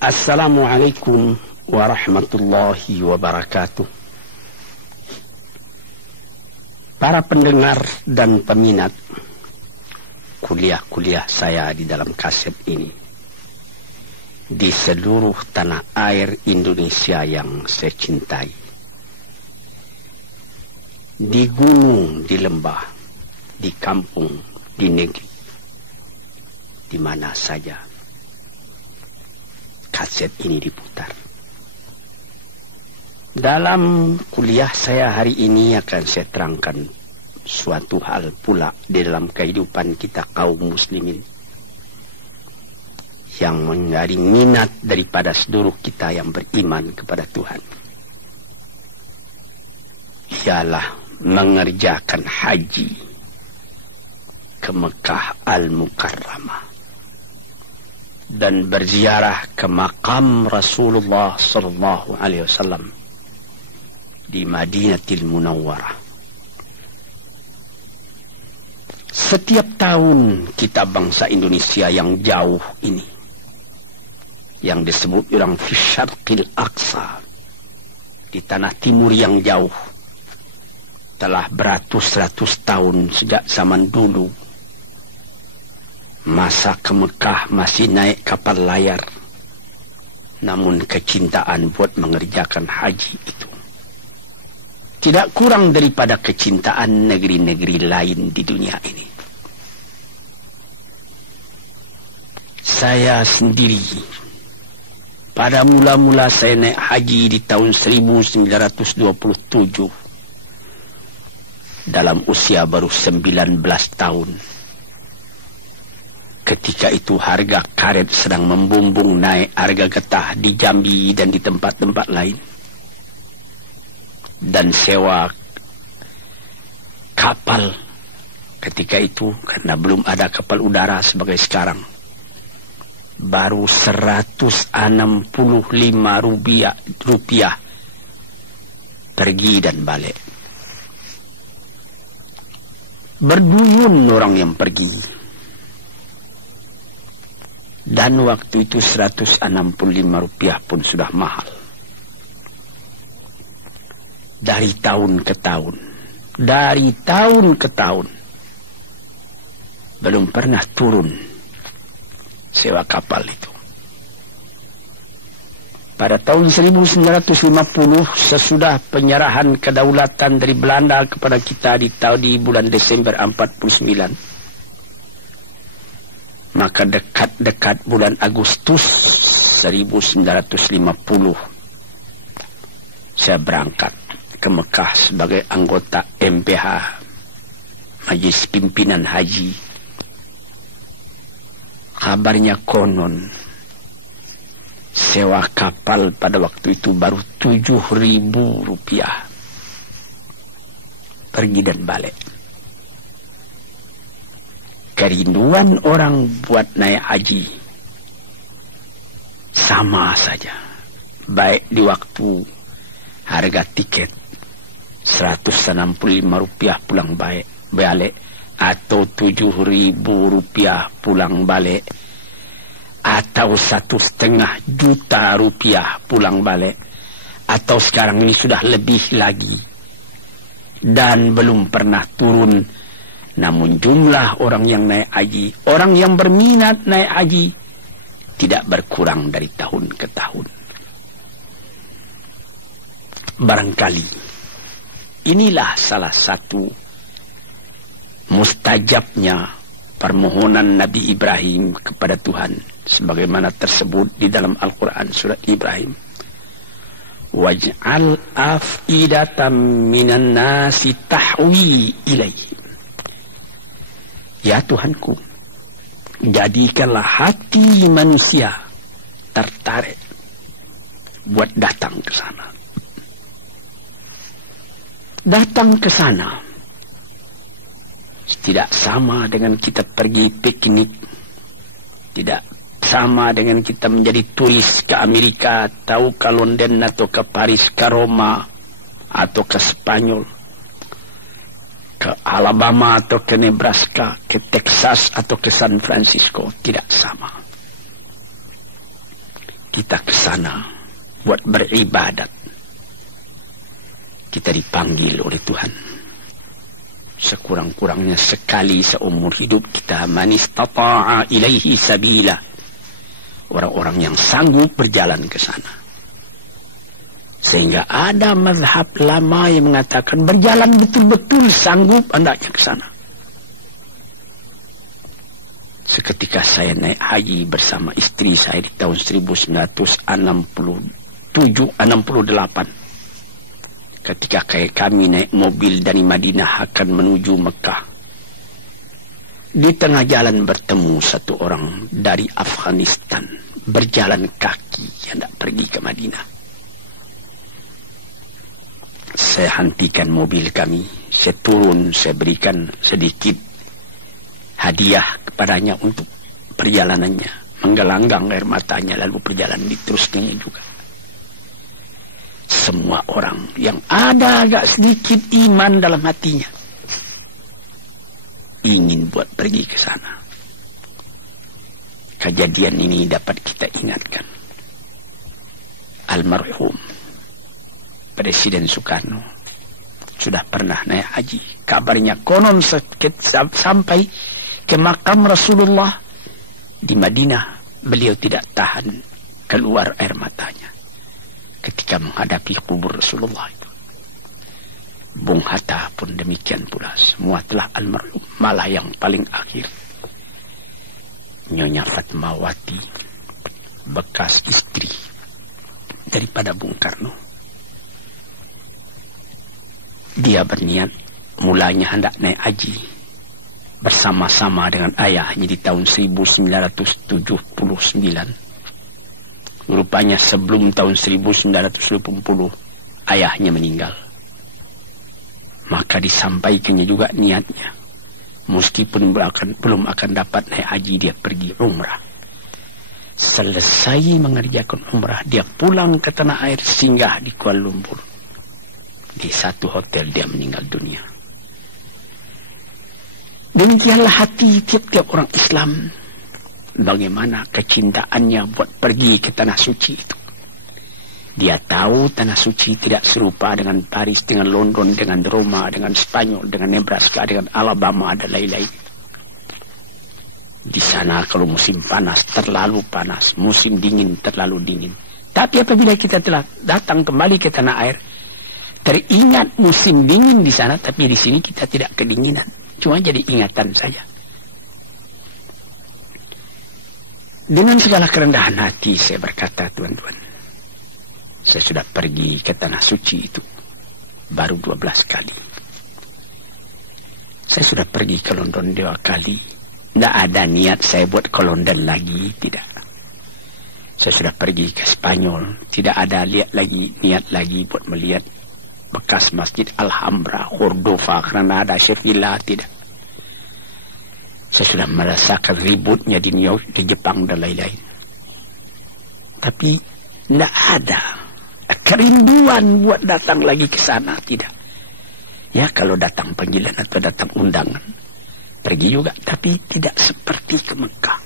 Assalamualaikum warahmatullahi wabarakatuh. Para pendengar dan peminat kuliah-kuliah saya di dalam kaset ini, di seluruh tanah air Indonesia yang saya cintai, di gunung, di lembah, di kampung, di negeri, di mana saja kaset ini diputar. Dalam kuliah saya hari ini akan saya terangkan suatu hal pula di dalam kehidupan kita kaum muslimin yang menjadi minat daripada seluruh kita yang beriman kepada Tuhan, ialah mengerjakan haji ke Mekah Al-Mukarramah dan berziarah ke makam Rasulullah sallallahu alaihi wasallam di Madinatul Munawwarah. Setiap tahun kita bangsa Indonesia yang jauh ini, yang disebut orang fi syarqil aqsa, di tanah timur yang jauh, telah beratus-ratus tahun sejak zaman dulu, masa ke Mekah masih naik kapal layar, namun kecintaan buat mengerjakan haji itu tidak kurang daripada kecintaan negeri-negeri lain di dunia ini. Saya sendiri, pada mula-mula saya naik haji di tahun 1927, dalam usia baru 19 tahun. Ketika itu harga karet sedang membumbung naik, harga getah di Jambi dan di tempat-tempat lain. Dan sewa kapal ketika itu, karena belum ada kapal udara sebagai sekarang, baru 165 rupiah pergi dan balik. Berduyun orang yang pergi. Dan waktu itu 165 rupiah pun sudah mahal. Dari tahun ke tahun, belum pernah turun sewa kapal itu. Pada tahun 1950, sesudah penyerahan kedaulatan dari Belanda kepada kita di bulan Desember 49, maka dekat-dekat bulan Agustus 1950 saya berangkat ke Mekah sebagai anggota MPH, Majelis Pimpinan Haji. Kabarnya konon sewa kapal pada waktu itu baru 7.000 rupiah pergi dan balik. Kerinduan orang buat naik haji sama saja, baik di waktu harga tiket 165 rupiah pulang balik atau 7.000 rupiah pulang balik, atau 1,5 juta rupiah pulang balik, atau sekarang ini sudah lebih lagi, dan belum pernah turun. Namun jumlah orang yang naik haji, orang yang berminat naik haji, tidak berkurang dari tahun ke tahun. Barangkali inilah salah satu mustajabnya permohonan Nabi Ibrahim kepada Tuhan, sebagaimana tersebut di dalam Al-Quran surat Ibrahim. Waj'al af'idatan minan nasi tahwi ilaihi. Ya Tuhanku, jadikanlah hati manusia tertarik buat datang ke sana. Datang ke sana tidak sama dengan kita pergi piknik, tidak sama dengan kita menjadi turis ke Amerika, atau ke London, atau ke Paris, ke Roma, atau ke Spanyol, ke Alabama, atau ke Nebraska, ke Texas, atau ke San Francisco. Tidak sama. Kita ke sana buat beribadat. Kita dipanggil oleh Tuhan. Sekurang-kurangnya sekali seumur hidup kita, man istata'a ilaihi sabila, orang-orang yang sanggup berjalan ke sana. Sehingga ada mazhab lama yang mengatakan berjalan betul-betul sanggup hendaknya ke sana. Seketika saya naik haji bersama istri saya di tahun 1968. Ketika kami naik mobil dari Madinah akan menuju Mekah, di tengah jalan bertemu satu orang dari Afghanistan berjalan kaki hendak pergi ke Madinah. Saya hentikan mobil kami, saya turun, saya berikan sedikit hadiah kepadanya untuk perjalanannya, menggelanggang air matanya, lalu perjalanan diteruskannya juga. Semua orang yang ada agak sedikit iman dalam hatinya ingin buat pergi ke sana. Kejadian ini dapat kita ingatkan. Almarhum Presiden Soekarno sudah pernah naik haji. Kabarnya konon sampai ke makam Rasulullah di Madinah, beliau tidak tahan keluar air matanya ketika menghadapi kubur Rasulullah itu. Bung Hatta pun demikian pula. Semua telah almarhum. Malah yang paling akhir, Nyonya Fatmawati, bekas istri daripada Bung Karno, dia berniat mulanya hendak naik haji bersama-sama dengan ayahnya di tahun 1979. Rupanya sebelum tahun 1980 ayahnya meninggal. Maka disampaikannya juga niatnya. Meskipun belum akan dapat naik haji, dia pergi umrah. Selesai mengerjakan umrah, dia pulang ke tanah air, singgah di Kuala Lumpur. Di satu hotel dia meninggal dunia. Demikianlah hati tiap-tiap orang Islam. Bagaimana kecintaannya buat pergi ke tanah suci itu. Dia tahu tanah suci tidak serupa dengan Paris, dengan London, dengan Roma, dengan Spanyol, dengan Nebraska, dengan Alabama, dan lain-lain. Di sana kalau musim panas terlalu panas, musim dingin terlalu dingin. Tapi apabila kita telah datang kembali ke tanah air, teringat musim dingin di sana, tapi di sini kita tidak kedinginan. Cuma jadi ingatan saja. Dengan segala kerendahan hati saya berkata, tuan-tuan, saya sudah pergi ke tanah suci itu baru 12 kali. Saya sudah pergi ke London 2 kali. Tidak ada niat saya buat ke London lagi, tidak. Saya sudah pergi ke Spanyol, tidak ada niat lagi buat melihat bekas Masjid Alhambra, Cordova, Granada, Sevilla, tidak. Saya sudah merasakan ributnya di New York, di Jepang, dan lain-lain. Tapi tidak ada kerinduan buat datang lagi ke sana, tidak. Ya, kalau datang panggilan atau datang undangan, pergi juga, tapi tidak seperti ke Mekah.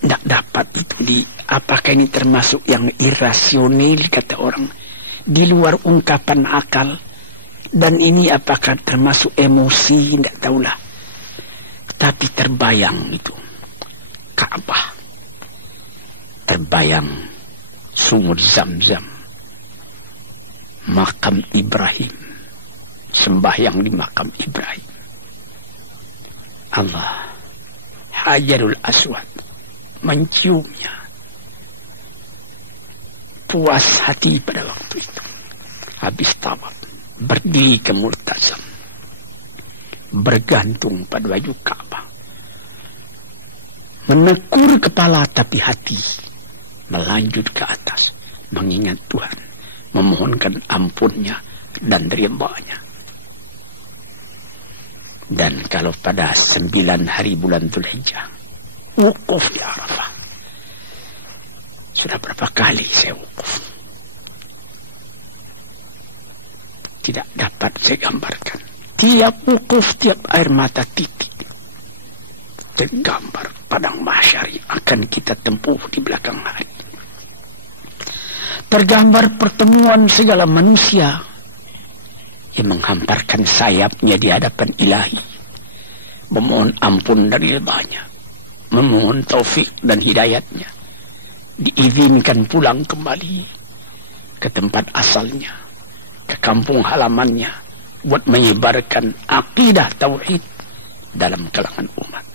Tidak dapat itu. Apakah ini termasuk yang irasional, kata orang, di luar ungkapan akal? Dan ini apakah termasuk emosi? Tidak tahulah. Tapi terbayang itu Ka'bah, terbayang sumur Zam-Zam, makam Ibrahim, sembahyang di makam Ibrahim, Allah, Hajarul Aswad, menciumnya. Puas hati pada waktu itu. Habis tawaf, berdiri ke Multazam, bergantung pada baju Ka'bah, menekur kepala tapi hati melanjut ke atas, mengingat Tuhan, memohonkan ampunnya dan ridha-Nya. Dan kalau pada 9 hari bulan Dzulhijjah wukuf di Arafah. Sudah berapa kali saya wukuf, tidak dapat saya gambarkan. Tiap wukuf, tiap air mata titik tergambar padang mahsyar yang akan kita tempuh di belakang hari. Tergambar pertemuan segala manusia yang menghamparkan sayapnya di hadapan Ilahi, memohon ampun dari ridhanya, memohon taufik dan hidayatnya, diizinkan pulang kembali ke tempat asalnya, ke kampung halamannya, buat menyebarkan akidah tauhid dalam kalangan umat.